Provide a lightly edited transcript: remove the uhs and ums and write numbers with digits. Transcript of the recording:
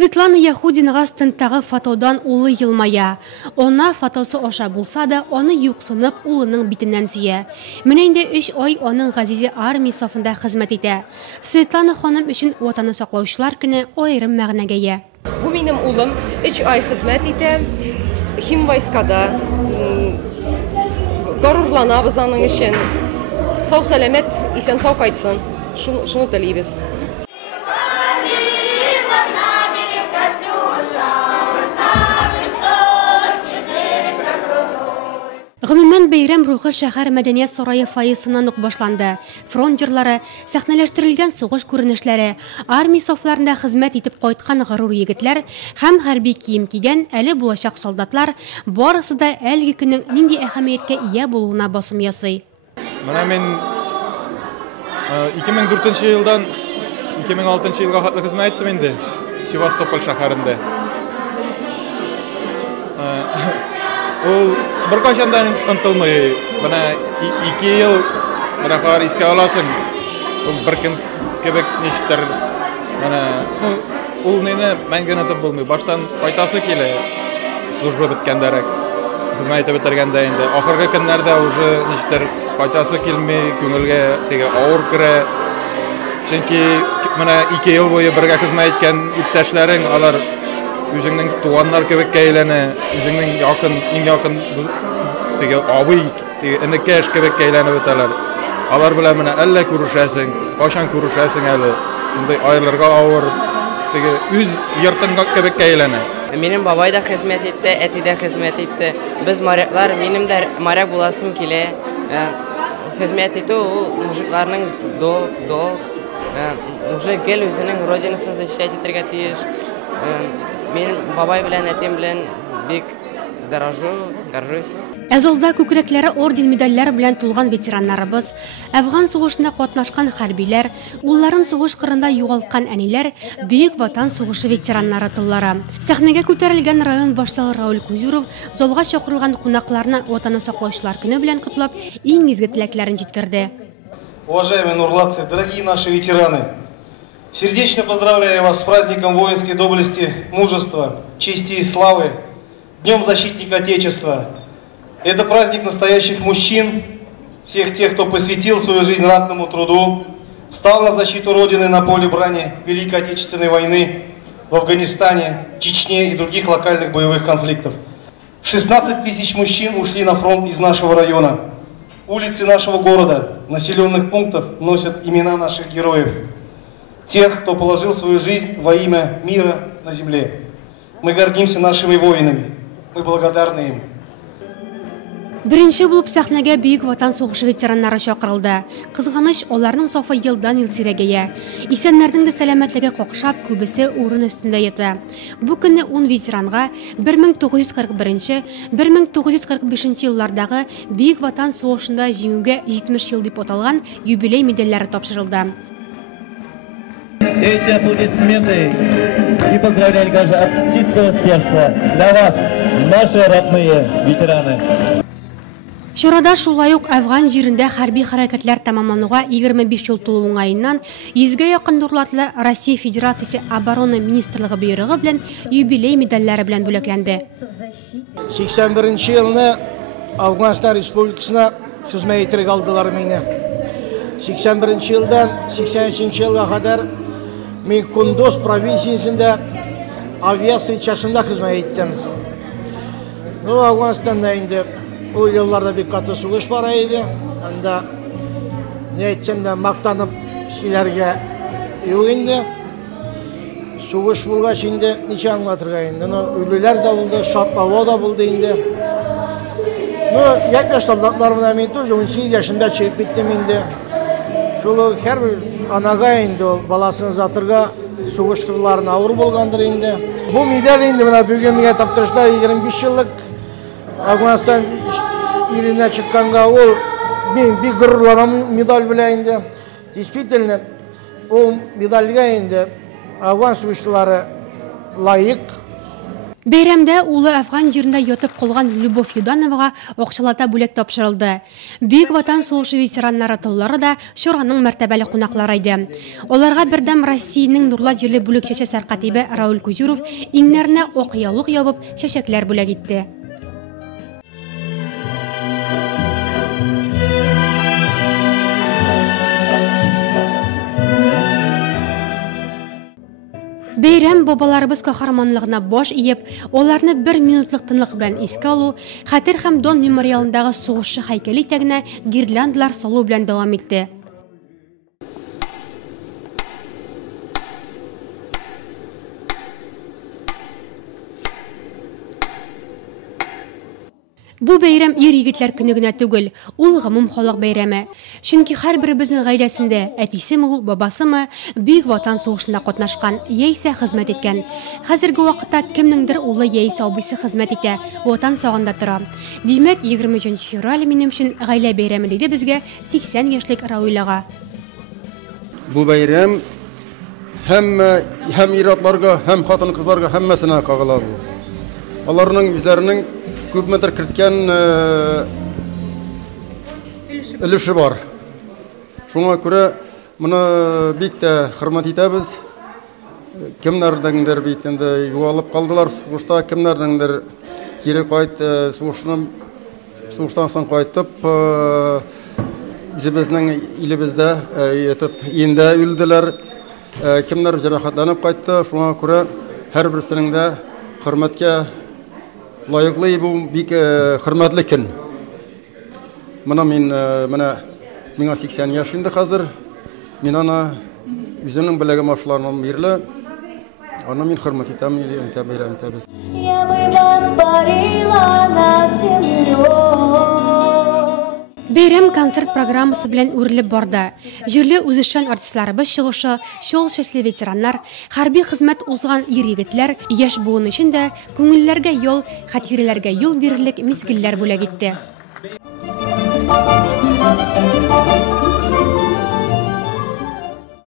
Светлана Яхудинга стынтагы фотодан улы елмая. Она фотосы аша булса да, аны юксынып улының битеннән сөя. Менә инде 3 ай аның газизе армия сафында хезмәт итә. Светлана ханым өчен ватанны саклаучылар көне аерым мәгънәгә ия. Бу минем улым 3 ай хезмәт итә. Химвайскада. Горурланабыз аның өчен. Сау сәламәт, исән сау кайтсын. Шуны телибез. Гомумән бәйрәм рухы шәһәр мәдәният сарае фойесыннан ук башланды. Фронт җырлары, сәхнәләштерелгән сугыш күренешләре, армия сафларында хезмәт итеп кайткан горур егетләр һәм хәрби кием кигән әле булачак солдатлар барысы да әлеге көннең нинди әһәмияткә ия булуына басым ясый. Менә мин 2004 елдан 2006 елга хәтле хезмәт иттем инде Севастополь шәһәрендә. Ул bir qançandan ынтылмый. Менә 2 ел менә хар искә аласың. Ул бер көн кебек ништер. Менә ул нене мәңге онытып булмый. Баштан кайтасы килә. Служба беткәндәрәк. Хезмәт итеп бетергәндә инде. Ахыргы көннәрдә уже ништер кайтасы килмей, күңелгә теге авыр керә. Чөнки менә 2 ел буе бергә хезмәт иткән иптәшләрең алар үзеңнең туганнар кебек әйләнә, үзеңнең якын, иң якын теге абый, теге энекәш кебек әйләнеп бетәләр. Алар белән менә әллә күрешәсең, кашан күрешәсең әле. Шундай аерларга авыр, теге үз йортыңга кебек әйләнә. Минем бабай да хезмәт итте, әти дә хезмәт итте. Без моряклар, минем дә моряк буласым килә. Хезмәт итү мужикларның долг. Мужик гел үзенең родинасын защищать итәргә тиеш. Мен бабай белән, әтем белән бик горжусь. Әзолда күкрәкләре орден медальләр белән тулган ветераннарыбыз, Әфган сугышында катнашкан хәрбиләр, улларын сугыш кырында югалткан әниләр, Бөек Ватан сугышы ветераннары тыллары. Сәхнәгә күтәрелгән район башлыгы Рауль Кузюров залга чакырылган кунакларны ватанны саклаучылар көне белән котлап, иң изге теләкләрен җиткерде. Уважаемые нурлатцы, дорогие наши ветераны, сердечно поздравляю вас с праздником воинской доблести, мужества, чести и славы, Днем Защитника Отечества. Это праздник настоящих мужчин, всех тех, кто посвятил свою жизнь ратному труду, встал на защиту Родины на поле брани Великой Отечественной войны в Афганистане, Чечне и других локальных боевых конфликтов. 16 тысяч мужчин ушли на фронт из нашего района. Улицы нашего города, населенных пунктов носят имена наших героев. Тех, кто положил свою жизнь во имя мира на земле. Мы гордимся нашими воинами. Мы благодарны им. Беренче булып сәхнәгә Бөек Ватан сугышы ветераннары чакырылды. Кызганыч, аларның сафы елдан-ел сирәгәя. Исәннәрнең дә сәламәтлеге какшап, күбесе урын өстендә ята. Бу көнне 10 ветеранга 1941-1945 еллардагы Бөек Ватан сугышында җиңүгә 70 ел дип аталган юбилей медальләре тапшырылды. Эти аплодисменты и поздравления даже от чистого сердца для вас, наши родные ветераны. Чарада шулай ук Әфган җирендә хәрби хәрәкәтләр тәмамлануга 25 ел тулу уңаеннан 100-гә якын нурлатлы Россия Федерациясе оборона министрлыгы боерыгы белән юбилей медальләре белән бүләкләнде. 81 елны Афганстан Республикасына хезмәт итәргә алдылар мине. 81 елдан 83 елга кадәр мен Кундоз провинциясендә авиация чашында хезмәт иттем. Афганстанда инде ул елларда бик каты сугыш бара иде. Анда не әйтсәм дә мактанып сөйләргә юк инде. Сугыш булгач инде ничә аңлатырга инде. Үлүләр дә булды, шартлау да булды инде. Япяш солдатлар менән мин тоже 18 yaşında чыгып киттем инде. Шул һәр анага инде баласын затырга сугыш кырларын авыр булгандыр инде. Бу медаль инде менә бүген миңа таптырышта 25 еллык Афганстан иренә чыкканга ул мин бик горурланам медаль белән инде. Действительно, ул медальгә инде Афган сугышчылары лайык. Бәйрәмдә улы Афган җирендә ятып калган Любовь Юдановага акчалата бүләк тапшырылды. Бөек Ватан сугышы ветераннары тыллары да чораның мәртәбәле кунаклары иде. Аларга бердәм Россиянең нурлы җирле бүлек чәчәсе катибе Рауль Кузюров иңнәренә ак яулык ябып чәчәкләр бүләк итте. Бәйрәм бабаларыбыз каһарманлыгына баш иеп, аларны 1 минутлык тынлык белән искә алу, Хәтер һәм Дон мемориалындагы сугышчы һәйкәле итәгенә гирляндалар салу белән дәвам итте. Бу бәйрәм ир-егетләр көне генә түгел, ул гомум халык бәйрәме. Чөнки һәрберебезнең гаиләсендә әтисеме ул, бабасымы Бөек Ватан сугышында катнашкан, яисә хезмәт иткән. Хәзерге вакытта кемнеңдер улы яисә абыйсы хезмәт итә, ватан сагында тора. Димәк, 23 февраль минем өчен гаилә бәйрәме диде безгә 80 яшьлек Рауль ага. Бу бәйрәм һәм ир-атларга, һәм хатын-кызларга һәммәсенә кагыла бу. Аларның үзләренең күпмедер кирткән өлеше бар. Шуңа күрә моны бик тә хөрмәт итәбез. Кемнәрдәндер бит инде югалып калдылар сугышта, кемнәрдәндер кире сугыштан соң кайтып үзебезнең илебездә инде үлделәр. Кемнәр җәрәхәтләнеп кайтты. Шуңа күрә һәрберсенең дә хөрмәткә лайыклы бу бик хөрмәтле көн. Мына миңа 80 яшь инде хәзер. Мин аны үзенең беләгем ашларым бирле. Аны мин хөрмәт итәм, бәйрәм итәбез. Бәйрәм концерт программасы белән үрелеп барды. Җирле үзешчән артистларыбыз чыгышы, шул чәчле ветераннар, хәрби хезмәт узган ир-егетләр, яшь буын өчен дә күңелләргә ял, хатирәләргә юл бирерлек мизгелләр бүләк итте.